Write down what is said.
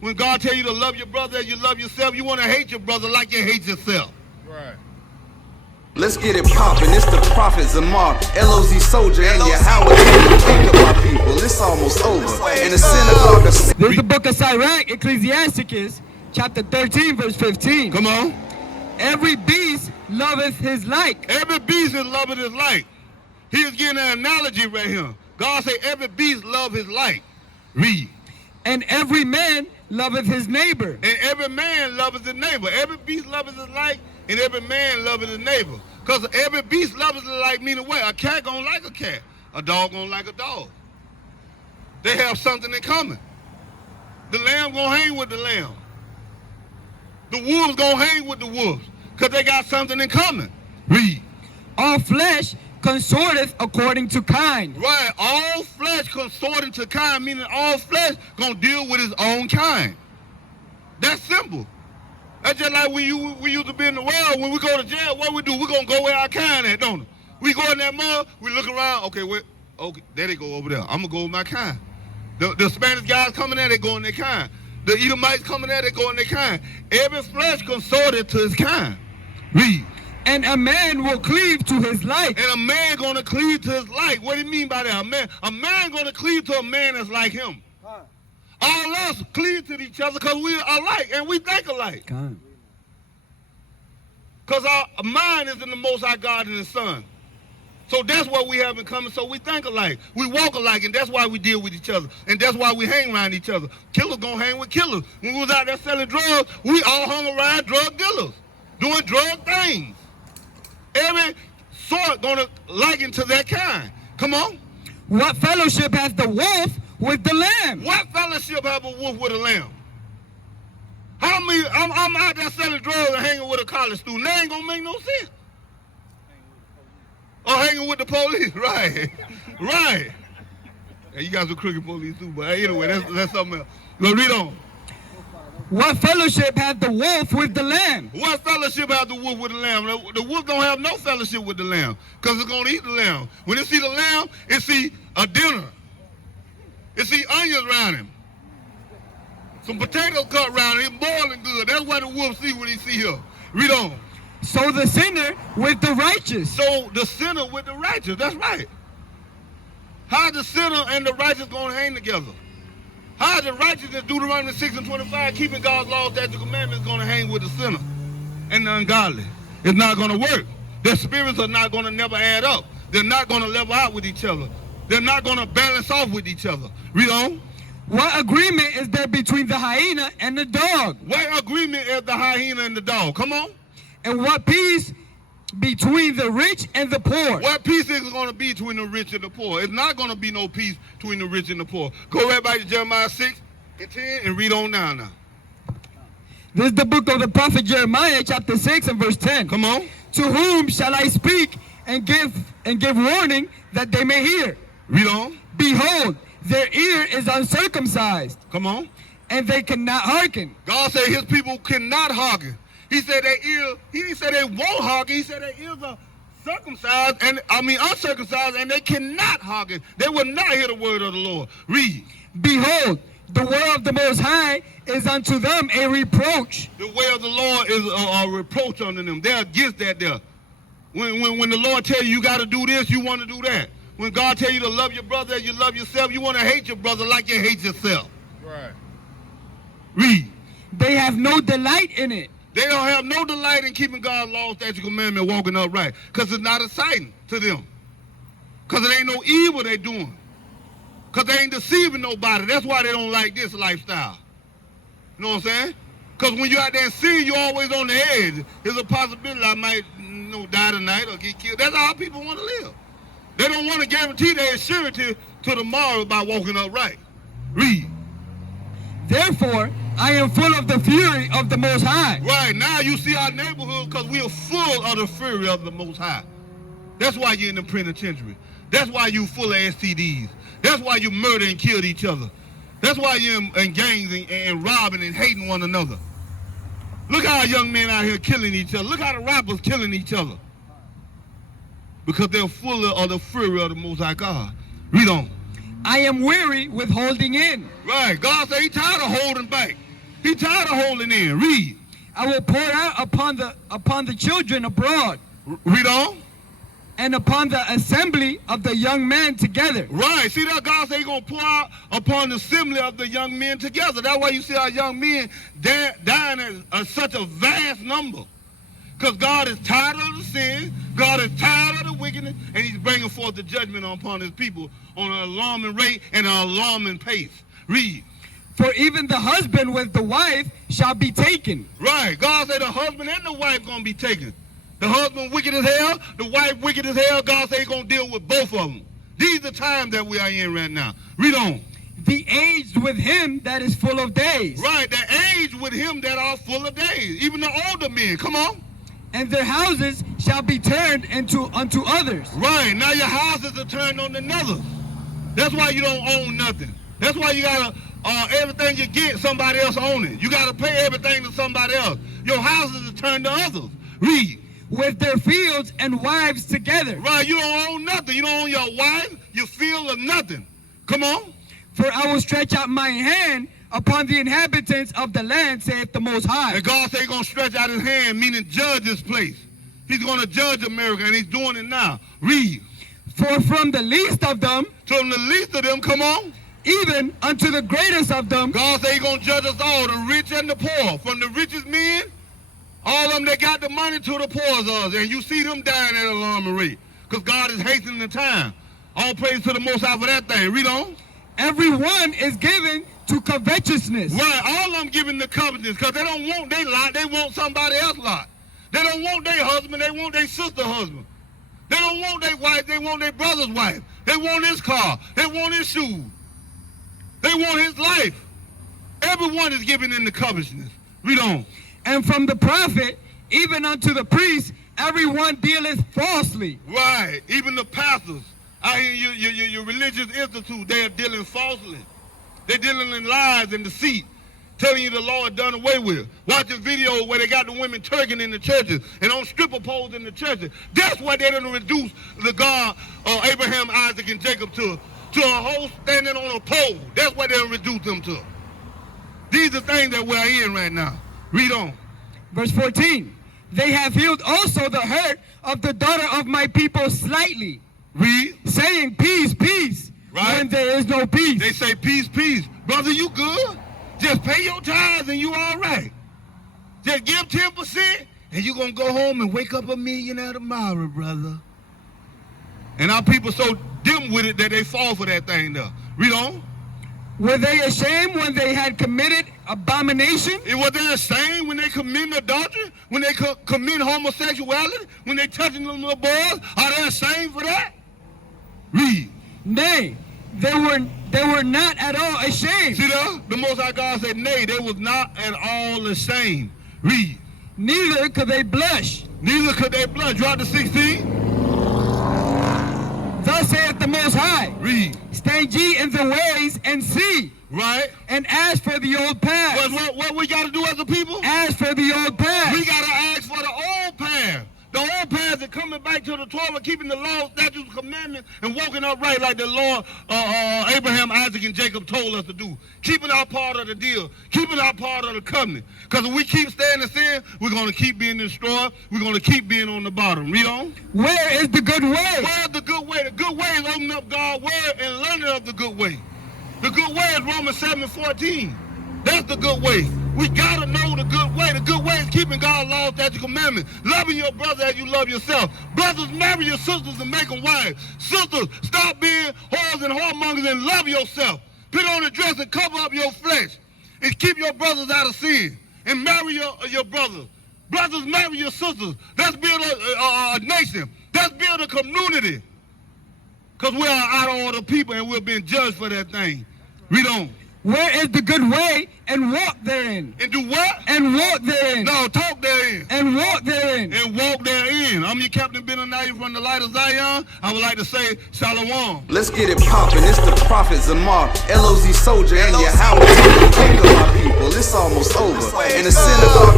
When God tell you to love your brother as you love yourself, you want to hate your brother like you hate yourself. Right. Let's get it poppin', it's the Prophet Zamar, LOZ Soldier, and Yahweh. Wake up my people, it's almost over. And the synagogue of... This is the book of Sirach, Ecclesiasticus, chapter 13, verse 15. Come on. Every beast loveth his like. Every beast is loving his like. He is giving an analogy right here. God say every beast love his like. Read. And every man loveth his neighbor. And every man loveth his neighbor. Every beast loveth his like, and every man loveth his neighbor. Because every beast loveth his like, meaning what? A cat gonna like a cat. A dog gonna like a dog. They have something in common. The lamb gonna hang with the lamb. The wolves gonna hang with the wolves. Because they got something in common. Read. All flesh consorteth according to kind. Right, all flesh consorting to kind, meaning all flesh gonna deal with his own kind. That's simple. That's just like we used to be in the world. When we go to jail, what we do? We're gonna go where our kind at, don't we? We go in that mall, we look around, okay, there they go over there. I'm gonna go with my kind. The Spanish guys coming there, they go in their kind. The Edomites coming there, they go in their kind. Every flesh consorted to his kind. Read. And a man will cleave to his like. And a man gonna cleave to his like. What do you mean by that? A man gonna cleave to a man that's like him. All us cleave to each other because we are alike and we think alike. Because our mind is in the Most High God and His Son. So that's what we have in common. So we think alike. We walk alike, and that's why we deal with each other. And that's why we hang around each other. Killers gonna hang with killers. When we was out there selling drugs, we all hung around drug dealers, doing drug things. Every sort gonna liken to that kind. Come on. What fellowship has the wolf with the lamb? What fellowship have a wolf with a lamb? How many? I'm out there selling drugs and hanging with a college student. That ain't gonna make no sense. Or hanging with the police, right? Right. Hey, you guys are crooked police too, but anyway, that's something else. But read on. What fellowship hath the wolf with the lamb? What fellowship hath the wolf with the lamb? The wolf don't have no fellowship with the lamb because it's going to eat the lamb. When it see the lamb, it see a dinner. It see onions around him. Some potatoes cut around him, boiling good. That's what the wolf see when he see her. Read on. So the sinner with the righteous. So the sinner with the righteous. That's right. How the sinner and the righteous going to hang together? How the righteousness, Deuteronomy 6 and 25, keeping God's laws, statutes, and commandments, is going to hang with the sinner and the ungodly? It's not going to work. Their spirits are not going to never add up. They're not going to level out with each other. They're not going to balance off with each other. Read on. What agreement is there between the hyena and the dog? What agreement is the hyena and the dog? Come on. And what peace between the rich and the poor? What peace is going to be between the rich and the poor? It's not going to be no peace between the rich and the poor. Go right back to Jeremiah 6 and 10 and read on down now. This is the book of the prophet Jeremiah, chapter 6 and verse 10. Come on. To whom shall I speak and give warning that they may hear? Read on. Behold, their ear is uncircumcised. Come on. And they cannot hearken. God said his people cannot hearken. He said their ear, he didn't say they won't hearken. He said their ears are uncircumcised, and they cannot hearken. They will not hear the word of the Lord. Read. Behold, the word of the Most High is unto them a reproach. The way of the Lord is a reproach unto them. They're against that there. When the Lord tell you got to do this, you want to do that. When God tell you to love your brother as you love yourself, you want to hate your brother like you hate yourself. Right. Read. They have no delight in it. They don't have no delight in keeping God's law, statute, commandment, walking upright. Because it's not exciting to them. Because it ain't no evil they doing. Because they ain't deceiving nobody. That's why they don't like this lifestyle. You know what I'm saying? Because when you're out there and sin, you're always on the edge. There's a possibility I might die tonight or get killed. That's how people want to live. They don't want to guarantee their surety to tomorrow by walking upright. Read. Therefore, I am full of the fury of the Most High. Right, now you see our neighborhood because we are full of the fury of the Most High. That's why you're in the penitentiary. That's why you full of STDs. That's why you murder and killed each other. That's why you're in gangs and robbing and hating one another. Look how young men out here killing each other. Look how the rappers killing each other. Because they're full of the fury of the Most High God. Read on. I am weary with holding in. Right. God said he's tired of holding back. He tired of holding in. Read. I will pour out upon the children abroad, Read on. and upon the assembly of the young men together. Right. See that God say He's going to pour out upon the assembly of the young men together. That's why you see our young men dying at such a vast number. Because God is tired of the sin, God is tired of the wickedness, and He's bringing forth the judgment upon His people on an alarming rate and an alarming pace. Read. For even the husband with the wife shall be taken. Right. God said the husband and the wife going to be taken. The husband wicked as hell, the wife wicked as hell. God said He's going to deal with both of them. These are the times that we are in right now. Read on. The aged with him that is full of days. Right. The age with him that are full of days. Even the older men. Come on. And their houses shall be turned unto others. Right. Now your houses are turned on another. That's why you don't own nothing. That's why you got to, everything you get, somebody else own it. You got to pay everything to somebody else. Your houses are turned to others. Read. With their fields and wives together. Right. You don't own nothing. You don't own your wife, your field, or nothing. Come on. For I will stretch out my hand upon the inhabitants of the land, saith the Most High. And God said He's going to stretch out His hand, meaning judge this place. He's going to judge America, and He's doing it now. Read. For from the least of them, From the least of them, come on. even unto the greatest of them, God said He's going to judge us all, the rich and the poor. From the richest men, all of them that got the money, to the poor of us. And you see them dying at an alarming rate. Because God is hastening the time. All praise to the Most High for that thing. Read on. every one is given to covetousness. Right, all of them giving the covetousness because they don't want their lot, they want somebody else's lot. They don't want their husband, they want their sister's husband. They don't want their wife, they want their brother's wife. They want his car, they want his shoes. They want his life. Everyone is giving in the covetousness. Read on. And from the prophet, even unto the priest, everyone dealeth falsely. Right, even the pastors out here, your religious institute, they are dealing falsely. They're dealing in lies and deceit, telling you the Lord done away with. Watching videos where they got the women twerking in the churches and on stripper poles in the churches. That's what they're going to reduce the God of Abraham, Isaac, and Jacob to a whole standing on a pole. That's what they'll reduce them to. These are things that we're in right now. Read on. Verse 14. They have healed also the hurt of the daughter of my people slightly. Read. Saying peace, peace, Right. when there is no peace. They say peace, peace. Brother, you good? Just pay your tithes and you all right. Just give 10% and you're going to go home and wake up a millionaire tomorrow, brother. And our people so dim with it that they fall for that thing there. Read on. Were they ashamed when they had committed abomination? It was they ashamed when they commit adultery, when they commit homosexuality, when they touching them little boys? Are they ashamed for that? Read. Nay, they were not at all ashamed. See that? The Most High God said, nay, they was not at all ashamed. Read. Neither could they blush. Neither could they blush. Drop to 16. Thus saith the Most High. Read. Stand ye in the ways and see. Right. And ask for the old paths. What we got to do as a people? Ask for the old paths. We got to ask for the old path. The old paths are coming back to the Torah, keeping the law, statutes, commandments, and walking upright like the Lord, Abraham, Isaac, and Jacob told us to do. Keeping our part of the deal. Keeping our part of the covenant. Because if we keep staying in sin, we're going to keep being destroyed. We're going to keep being on the bottom. Read on. Where is the good way? Where's the good way? The good way is opening up God's word and learning of the good way. The good way is Romans 7:14. That's the good way. We got to know the good way. The good way is keeping God's laws, statutes, commandments. Loving your brother as you love yourself. Brothers, marry your sisters and make them wives. Sisters, stop being whores and whoremongers and love yourself. Put on a dress and cover up your flesh. And keep your brothers out of sin. And marry your brothers. Brothers, marry your sisters. Let's build a nation. Let's build a community. Because we are out of order people and we're being judged for that thing. Read on. Where is the good way, and walk therein? And do what? And walk therein. No, talk therein. And walk therein. And walk therein. I'm your Captain Benaniah from the Light of Zion. I would like to say Shalom. Let's get it poppin', it's the Prophet Zamar, LOZ soldier and Yahweh, king of my people. It's almost over. In the synagogue